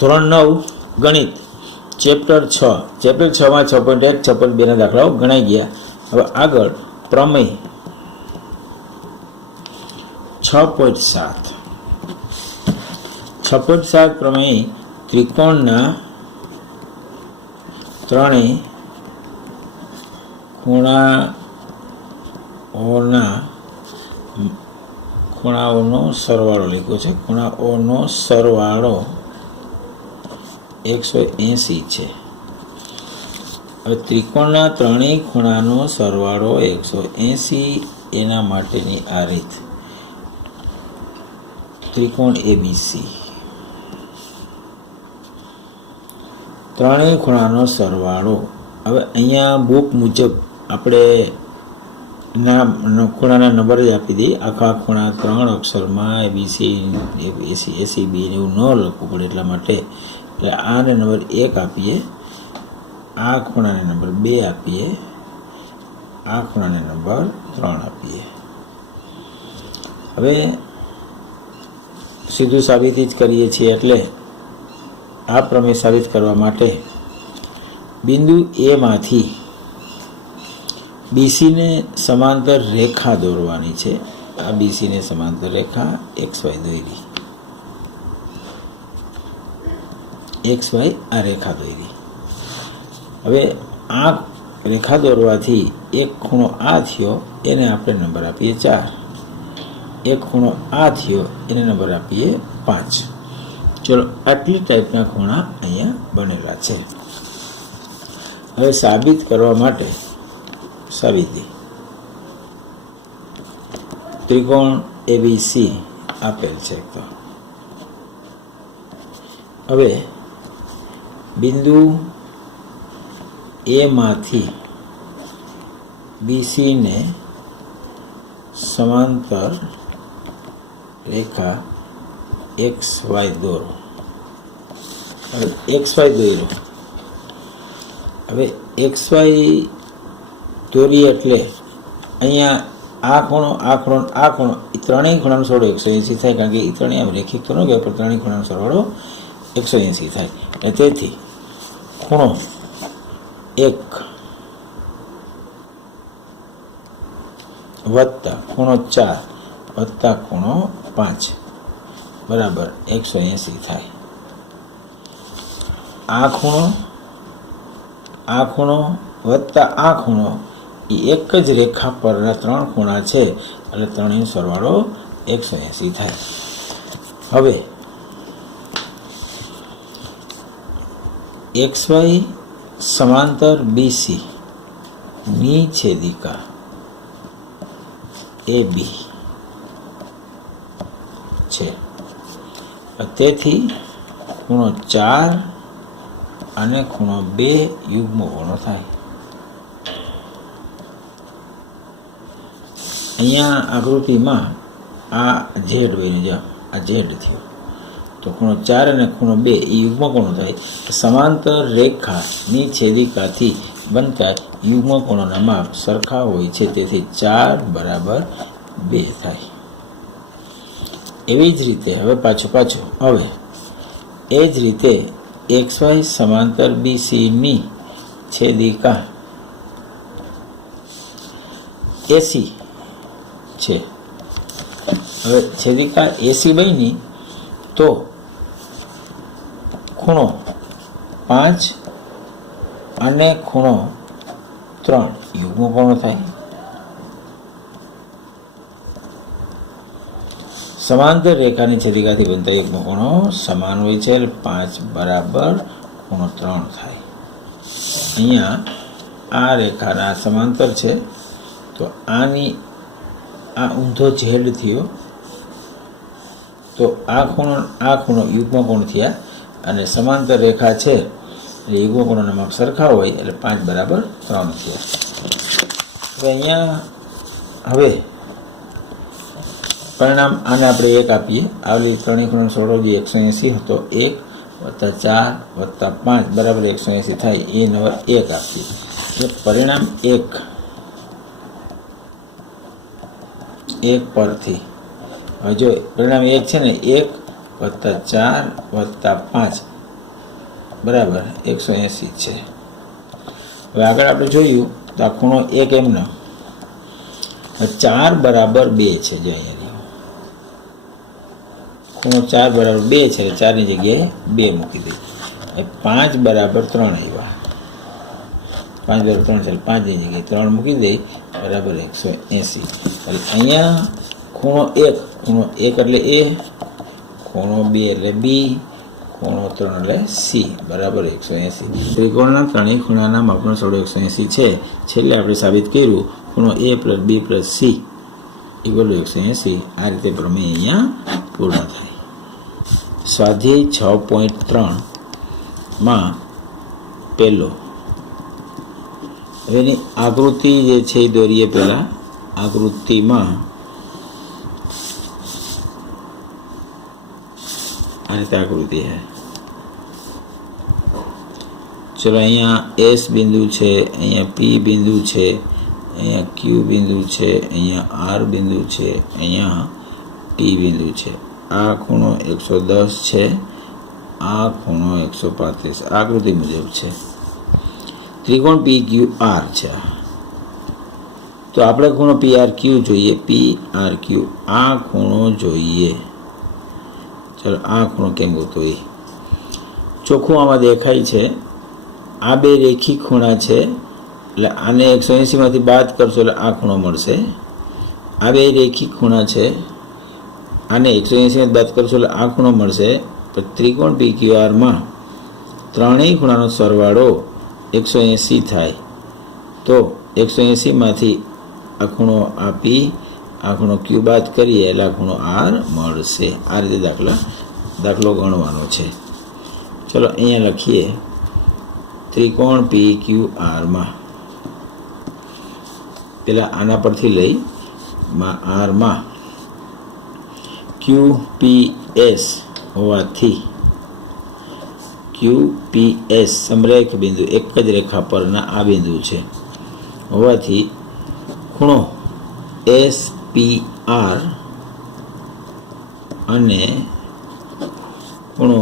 ધોરણ 9 ગણિત ચેપ્ટર 6 માં 6.1 6.2 ના દાખલાઓ ગણાઈ ગયા. હવે આગળ પ્રમેય 6.7 પ્રમેય ત્રિકોણના ત્રણેય ખૂણાઓનો સરવાળો લખ્યો છે. ખૂણાઓનો સરવાળો 180 છે. હવે ત્રિકોણના ત્રણેય ખૂણાનો સરવાળો 180, એના માટેની આ રીત. ત્રિકોણ એબીસી, ત્રણેય ખૂણાનો સરવાળો. હવે અહીંયા બુક મુજબ આપણે ખૂણાના નંબર જ આપી દઈએ. આખા ખૂણા 3 અક્ષરમાં એબીસી એસીબી એવું ન લખવું પડે એટલા માટે. એટલે આને નંબર 1 આપીએ, આ ખૂણાને નંબર 2 આપીએ, આ ખૂણાને નંબર 3 આપીએ. હવે સીધું સાબિતી જ કરીએ છીએ. એટલે આ પ્રમેય સાબિત કરવા માટે બિંદુ એ માંથી બીસીને સમાંતર રેખા દોરવાની છે. આ બીસીને સમાંતર રેખા XY દોરી, XY આ રેખા દોરી. હવે આ રેખા દોરવાથી એક ખૂણો આ થયો, એને આપણે નંબર આપીએ 4. એક ખૂણો આ થયો, એને નંબર આપીએ 5. ચલો, આટલી ટાઈપના ખૂણા અહીંયા બનેલા છે. હવે સાબિત કરવા માટે સાબિતી ત્રિકોણ એબીસી આપેલ છે. તો હવે બિંદુ એ માંથી બીસીને સમાંતર રેખા XY દોરો. હવે XY દોરો. હવે XY દોરી એટલે અહીંયા આ ખૂણો, આ ખૂણો, આ ખૂણો, એ ત્રણેય ખૂણાનો સરવાળો 180 થાય. કારણ કે એ ત્રણેય આમ રેખિક તો ન કહેવાય, પણ ત્રણેય ખૂણાનો સરવાળો 180 થાય. અને તેથી ખૂણો 1 વત્તા ખૂણો 4 વત્તા ખૂણો 5 બરાબર 180 થાય. આ ખૂણો વત્તા આ ખૂણો એ એક જ રેખા પરના 3 ખૂણા છે, એટલે ત્રણેયનો સરવાળો 180 થાય. હવે XY સમાંતર બીસી ની છેદિકા AB છે. તેથી ખૂણો 4 અને ખૂણો 2 યુગ્મ કોણો થાય. અહીંયા આકૃતિમાં આ ઝેડ બની જાય, આ ઝેડ થયો, તો ખૂણો 4 અને ખૂણો 2 એ યુગ્મ કોણો થાય. સમાંતર રેખાની છેદિકાથી બનતા યુગ્મ કોણોના માપ સરખા હોય છે, તેથી 4 બરાબર 2 થાય. એવી જ રીતે હવે પાછું હવે એ જ રીતે XY સમાંતર BCની છેદિકા AC છે. હવે છેદિકા AC બની તો ખૂણો 5 અને ખૂણો 3 યુગ્મ કોણો થાય. સમાંતર રેખાની છેદિકાથી બનતા યુગ્મ કોણો સમાન હોય છે, 5 બરાબર ખૂણો 3 થાય. અહીંયા આ રેખાના સમાંતર છે, તો આની આ ઊંધો ઝેડ થયો, તો આ ખૂણો યુગ્મ કોણ થયા, અને સમાંતર રેખા છે એટલે યુગ્મ કોણોના માપ સરખા હોય, એટલે 5 બરાબર 3 થયા. હવે અહીંયા હવે પરિણામ આને આપણે 1 આપીએ. આવેલી ત્રણેય ખૂણાનો સરવાળો જે 180 હતો, 1 વત્તા 4 વત્તા 5 બરાબર 180 થાય. એ નંબર 1 આપીએ. એટલે પરિણામ 1 પરથી હવે જો પરિણામ 1 છે ને, 1 વત્તા 4 વત્તા 5 બરાબર 180 છે. હવે આગળ આપણે જોયું તો આ ખૂણો 1 એમનો 4 બરાબર 2 છે. જો અહીંયા ખૂણો 4 બરાબર 2 છે, 4ની જગ્યાએ 2 મૂકી દઈએ. 5 બરાબર 3 આવ્યા. 5 બરાબર 3 છે, 5ની જગ્યાએ 3 મૂકી દઈએ, બરાબર 180. એટલે અહીંયા ખૂણો 1 એટલે A, ખૂણો 2 એટલે B, ખૂણો 3 એટલે C, બરાબર 180. ત્રિકોણના ત્રણેય ખૂણાના માપનો સરવાળો 180 છે. છેલ્લે આપણે સાબિત કર્યું ખૂણો A + B + C = 180. આ રીતે પ્રમેય અહીંયા પૂર્ણ થાય. સ્વાધ્યાય 6.3 પહેલો, હવે એની આકૃતિ જે છે એ દોરીએ. પહેલા આકૃતિમાં આ રીતે આકૃતિ છે. ચલો, અહીંયા S બિંદુ છે, અહીંયા P બિંદુ છે, અહીંયા Q બિંદુ છે, અહીંયા R બિંદુ છે, અહીંયા T બિંદુ છે. આ ખૂણો 110 છે, આ ખૂણો 135 આકૃતિ મુજબ છે. ત્રિકોણ PQR છે. તો આપણે ખૂણો PRQ જોઈએ. PRQ આ ખૂણો જોઈએ. ચલો, આ ખૂણો કેમ ગોતો એ ચોખ્ખું આમાં દેખાય છે. આ બે રેખી ખૂણા છે, એટલે આને 180 માંથી બાદ કરશો એટલે આ ખૂણો મળશે. આ બે રેખી ખૂણા છે, આને 180 માંથી બાદ કરશો એટલે આ ખૂણો મળશે. તો ત્રિકોણ PQR માં ત્રણેય ખૂણાનો સરવાળો 180 થાય. તો 180 માંથી આ ખૂણો આ P, આ ખૂણો Q બાદ કરીએ એટલે આ ખૂણો R મળશે. આ રીતે દાખલો ગણવાનો છે. ચલો, અહીંયા લખીએ ત્રિકોણ PQR માં પેલા આના પરથી લઈ R માં QPS હોવાથી QPS સમરેખ બિંદુ એક જ રેખા પરના આ બિંદુ છે હોવાથી ખૂણો SPR અને ખૂણો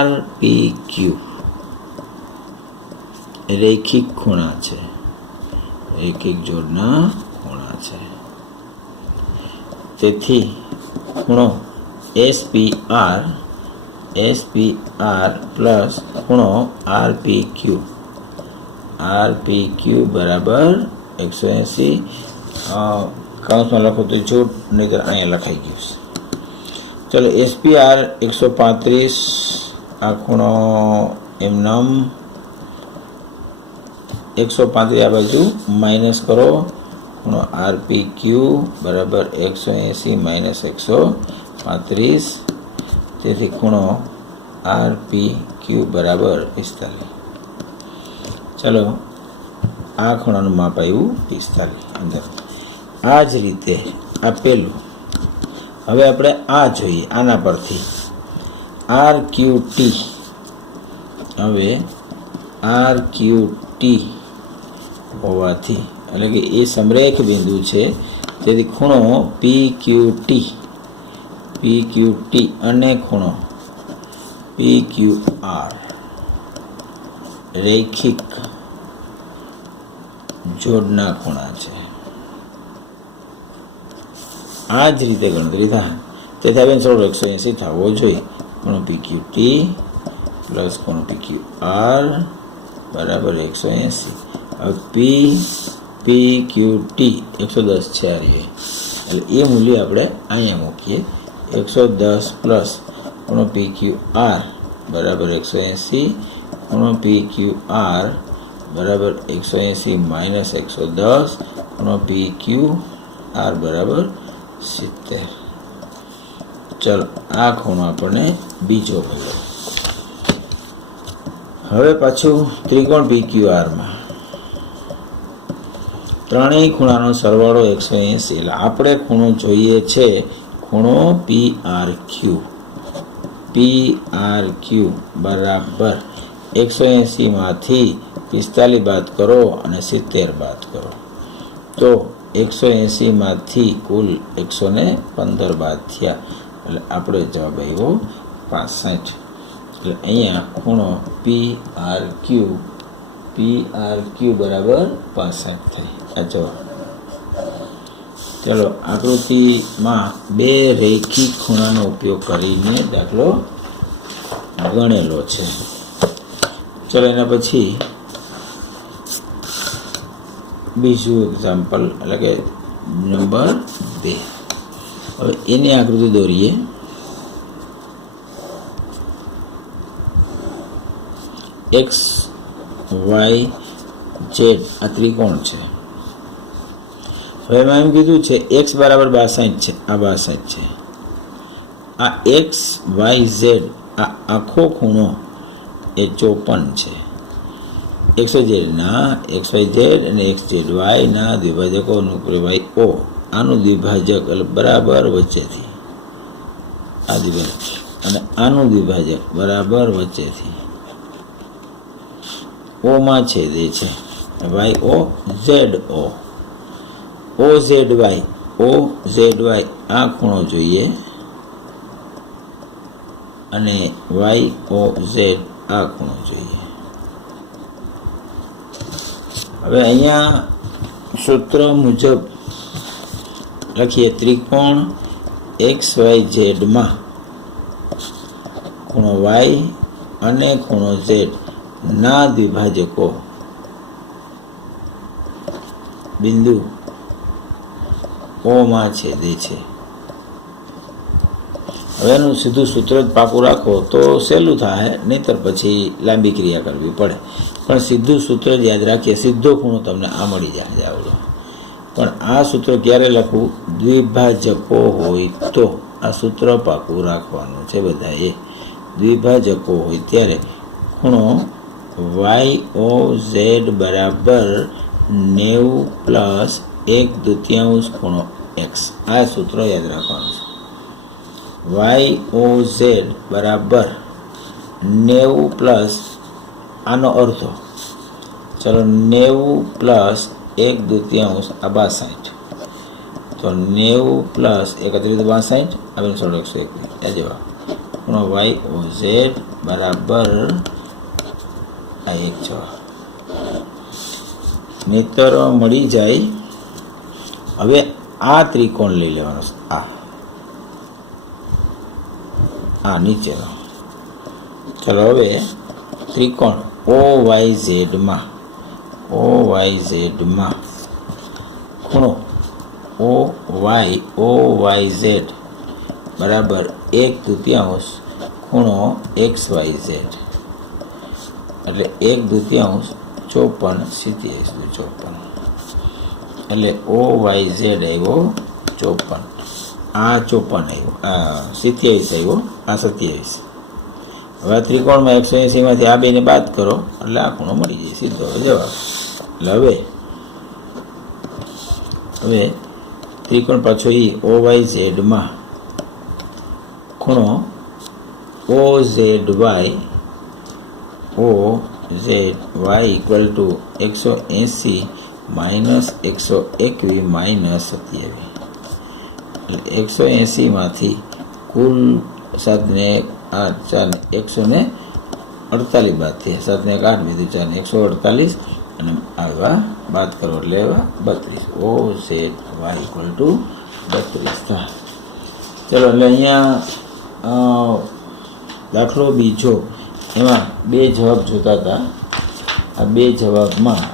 RPQ રેખિક ખૂણા છે, રેખિક જોડના ખૂણા છે. તેથી ખૂણો SPR પ્લસ ખૂણો RPQ બરાબર 180. કૌંસમાં લખો તો જૂઠ, નહીતર અહીંયા લખાઈ ગયું છે. ચલો, SPR 135, આ ખૂણો એમનમ 135 આ બાજુ માઇનસ કરો. ખૂણો RPQ બરાબર 180 - 135. તેથી ખૂણો RPQ બરાબર 45. ચલો, આ ખૂણાનું માપ આવ્યું 45 અંદર. આ જ રીતે આ પેલું. હવે આપણે આ જોઈએ આના પરથી RQT. હવે RQT હોવાથી એટલે કે એ સમરેખ બિંદુ છે, તેથી ખૂણો PQT અને ખૂણો PQR રેખિક જોડના ખૂણા છે. આ જ રીતે ગણતરી થાય. તેથી હવે સરવાળો 180 થવો જોઈએ. ખૂણો PQT પ્લસ ખૂણો PQR બરાબર 180. હવે PQT 110 છે આ રીતે. એટલે એ મૂલ્ય આપણે અહીંયા મૂકીએ. 110 પ્લસ ખૂણો PQR બરાબર 180. ખૂણો PQR બરાબર 180 માઇનસ 110. ખૂણો PQR બરાબર 70. ચલો, આ ખૂણો આપણને બીજો મળ્યો. હવે પાછું ત્રિકોણ PQR માં ત્રણેય ખૂણાનો સરવાળો 180. એટલે આપણે ખૂણો જોઈએ છે ખૂણો PRQ બરાબર 180 માંથી 45 બાદ કરો અને 70 બાદ કરો. તો 180 માંથી કુલ 115 બાદ થયા. એટલે આપણો જવાબ આવ્યો 65. એટલે અહીંયા ખૂણો PRQ બરાબર 65 થાય. આ જવાબ. ચલો આકૃતિમાં બે રેખિક ખૂણાનો ઉપયોગ કરીને દાખલો ગણેલો છે. ચલો એના પછી બીજું એક્ઝામ્પલ એટલે કે નંબર 2. હવે એની આકૃતિ દોરીએ. એક્સ વાય ઝેડ આ ત્રિકોણ છે. હવે એમાં એમ કીધું છે એક્સ બરાબર 62 છે. આ 62 છે. આ એક્સ વાય ઝેડ આ આખો ખૂણો એ 54 છે. XYZ ના XYZ અને XZY ના દ્વિભાજકોનું કહેવાય O. આનું દ્વિભાજક એટલે બરાબર વચ્ચેથી આ દ્વિભાજક અને આનું દ્વિભાજક બરાબર વચ્ચેથી O માં છેદે છે. YO ZO OZY આ ખૂણો જોઈએ અને YOZ આ ખૂણો જોઈએ. હવે અહીંયા સૂત્ર મુજબ લખીએ ત્રિકોણ XYZ માં ખૂણો Y અને ખૂણો Z ના દ્વિભાજકો બિંદુ O માં છેદે છે. હવે એનું સીધું સૂત્ર જ પાકું રાખો તો સહેલું થાય, નહીતર પછી લાંબી ક્રિયા કરવી પડે. પણ સીધું સૂત્ર જ યાદ રાખીએ. સીધો ખૂણો તમને આ મળી જાય આવડો. પણ આ સૂત્ર ક્યારે લખવું? દ્વિભાજકો હોય તો આ સૂત્ર પાકું રાખવાનું છે બધાએ. દ્વિભાજકો હોય ત્યારે ખૂણો YOZ બરાબર 90 પ્લસ 1/2 ખૂણો X. આ સૂત્ર યાદ રાખવાનું છે. YOZ બરાબર 90 પ્લસ આનો અડધો. ચલો 90 પ્લસ 1/2 આ 62. તો 90 પ્લસ 31 62 આપણે 121. આ જવાબ. ખૂણો YOZ બરાબર આ એક જવાબ. નહીતર મળી જાય. હવે આ ત્રિકોણ લઈ લેવાનો છે. આ નીચેનો. ચલો હવે ત્રિકોણ OYZ માં ખૂણો OYZ બરાબર 1/2 ખૂણો XYZ એટલે 1/2 54 57 એટલે OYZ આવ્યો 54. આ 54 આવ્યો. આ 27 આવ્યો. આ 27. હવે ત્રિકોણમાં 180 માંથી આ બેને બાદ કરો એટલે આ ખૂણો મળી જાય સીધો જવાબ. એટલે હવે ત્રિકોણ પાછો OYZ માં ખૂણો OZY equal to 180 minus 121 minus 27. એટલે 180 માંથી કુલ 7 ને 8 4 ને 148 બાદ થયા. 7 ને 8 બીજું 4 ને 148 અને આવા બાદ કરો એટલે 32. OZY ઇક્વલ ટુ 32 થાય. ચલો એટલે અહીંયા દાખલો બીજો. એમાં બે જવાબ જોતા હતા. આ બે જવાબમાં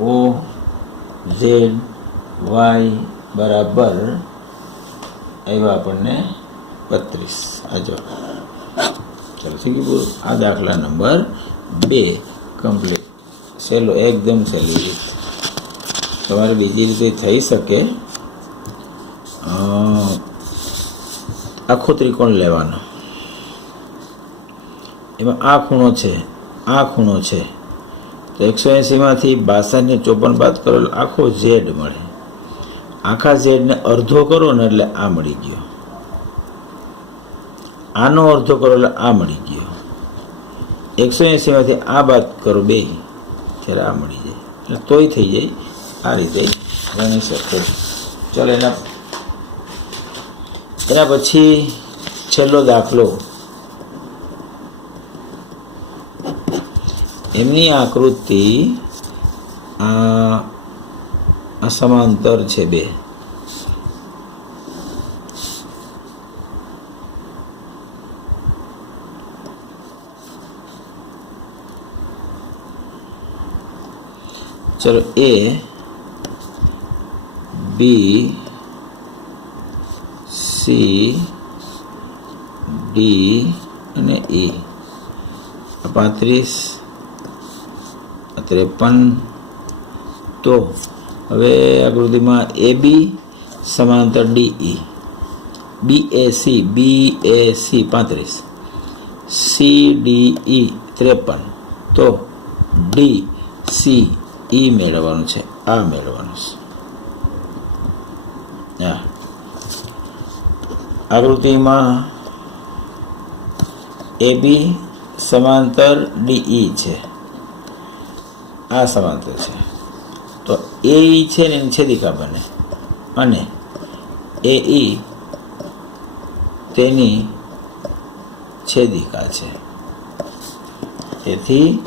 OZY બરાબર આવ્યા આપણને 32. આ જવાબ. ચલો શીખી પૂરું. આ દાખલા નંબર 2 કમ્પ્લીટ. સહેલો, એકદમ સહેલી રીત. તમારે બીજી રીતે થઈ શકે. આખો ત્રિકોણ લેવાનો. એમાં આ ખૂણો છે, આ ખૂણો છે. તો 180 માંથી 62 ને 54 બાદ કરો એટલે આખો Z મળે. આખા Z ને અડધો કરો ને એટલે આ મળી ગયો. આનો અડધો કરો એટલે આ મળી ગયો. 180 માંથી આ બાદ કરો 2 ત્યારે આ મળી જાય. એટલે તોય થઈ જાય. આ રીતે ગણી શકો. ચલો એના પછી છેલ્લો દાખલો એમની આકૃતિ આ સમાંતર છે બે. ચલો એ બી સી ડી અને E 35 53. તો હવે આકૃતિમાં એ બી સમાંતર DE, BAC 35, CDE 53. તો DCE મેળવવાનું છે, આ મેળવવાનું છે. આકૃતિમાં AB સમાંતર DE છે, આ સમાંતર છે. તો AE છે ને એની છેદિકા બને અને AE તેની છેદિકા છે. તેથી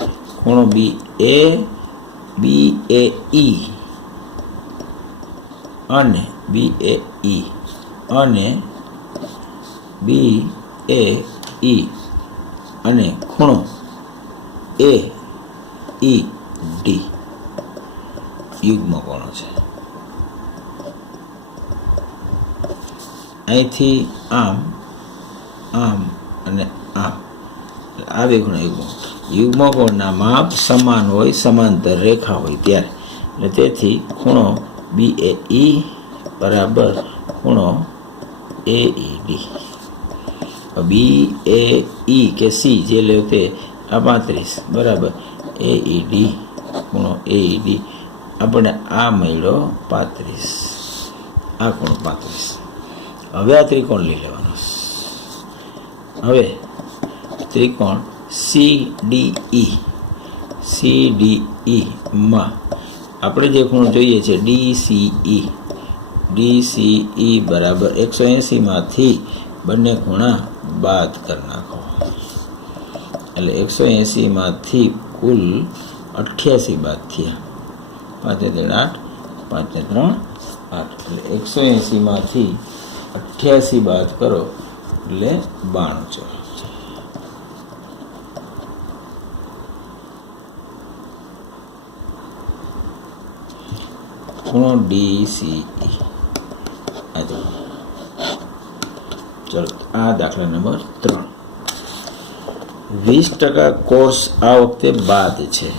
ખૂણો BAE અને BAE અને BAE અને ખૂણો AED યુગ્મ કોણો છે. અહીંથી આમ આમ અને આમ આ બે ખૂણા યુગ્મ કોણના માપ સમાન હોય, સમાંતર રેખા હોય ત્યારે. એટલે તેથી ખૂણો BAE બરાબર ખૂણો AED. BAE કે C જે લે તે આ 35 બરાબર AED ખૂણો AED. આપણે આ મળ્યો 35, આ ખૂણો 35. હવે આ ત્રિકોણ લઈ લેવાનો. હવે ત્રિકોણ CDE માં આપણે જે ખૂણો જોઈએ છે DCE બરાબર 180 માંથી બંને ખૂણા બાદ કરી નાખો. એટલે 180 માંથી કુલ 88 બાદ થયા. 5 ને 3 8, 5 ને 3 8. એટલે 180 માંથી 88 બાદ કરો એટલે 92 છે. ખૂણો DCE. ચલો આ દાખલા નંબર 3. 20% કોર્સ આ વખતે બાદ છે.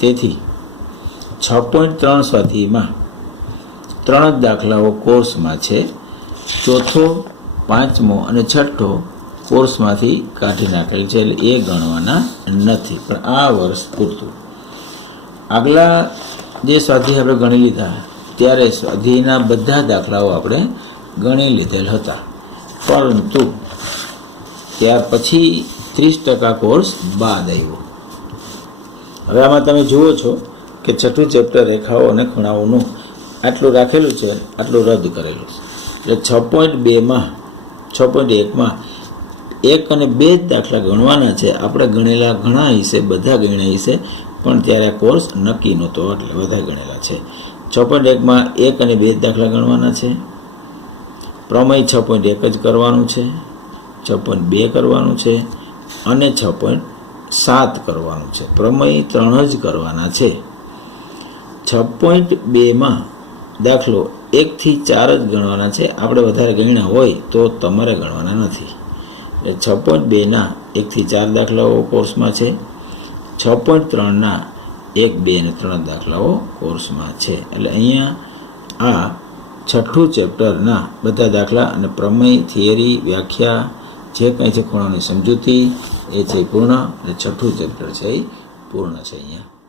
તેથી 6.3 સ્વાધ્યાયમાં 3 જ દાખલાઓ કોર્સમાં છે. ચોથો, પાંચમો અને છઠ્ઠો કોર્સમાંથી કાઢી નાખેલ છે, એટલે એ ગણવાના નથી. પણ આ વર્ષ પૂરતું. આગલા જે સ્વાધ્યાય આપણે ગણી લીધા ત્યારે સ્વાધ્યાયના બધા દાખલાઓ આપણે ગણી લીધેલ હતા, પરંતુ ત્યાર પછી 30% કોર્સ બાદ આવ્યો. હવે આમાં તમે જુઓ છો કે છઠ્ઠું ચેપ્ટર રેખાઓ અને ખૂણાઓનું આટલું રાખેલું છે, આટલું રદ કરેલું છે. એટલે 6.2માં 6.1માં 1 અને 2 જ દાખલા ગણવાના છે. આપણે ગણેલા ઘણા હશે, બધા ગણ્યા હશે, પણ ત્યારે કોર્સ નક્કી નહોતો એટલે બધા ગણેલા છે. 6.1માં 1 અને 2 જ દાખલા ગણવાના છે. પ્રમેય 6.1 જ કરવાનું છે, 6.2 કરવાનું છે અને 6.7 કરવાનું છે. પ્રમેય 3 જ કરવાના છે. 6.2માં દાખલો 1 થી 4 જ ગણવાના છે. આપણે વધારે ગણ્યા હોય તો તમારે ગણવાના નથી. એટલે 6.2ના 1 થી 4 દાખલાઓ કોર્સમાં છે. 6.3ના 1, 2 અને 3 દાખલાઓ કોર્સમાં છે. એટલે અહીંયા આ છઠ્ઠું ચેપ્ટરના બધા દાખલા અને પ્રમેય, થિયરી, વ્યાખ્યા જે કંઈ છે ખૂણાની સમજૂતી એ છે પૂર્ણ. અને છઠ્ઠું ચેપ્ટર છે એ પૂર્ણ છે અહીંયા.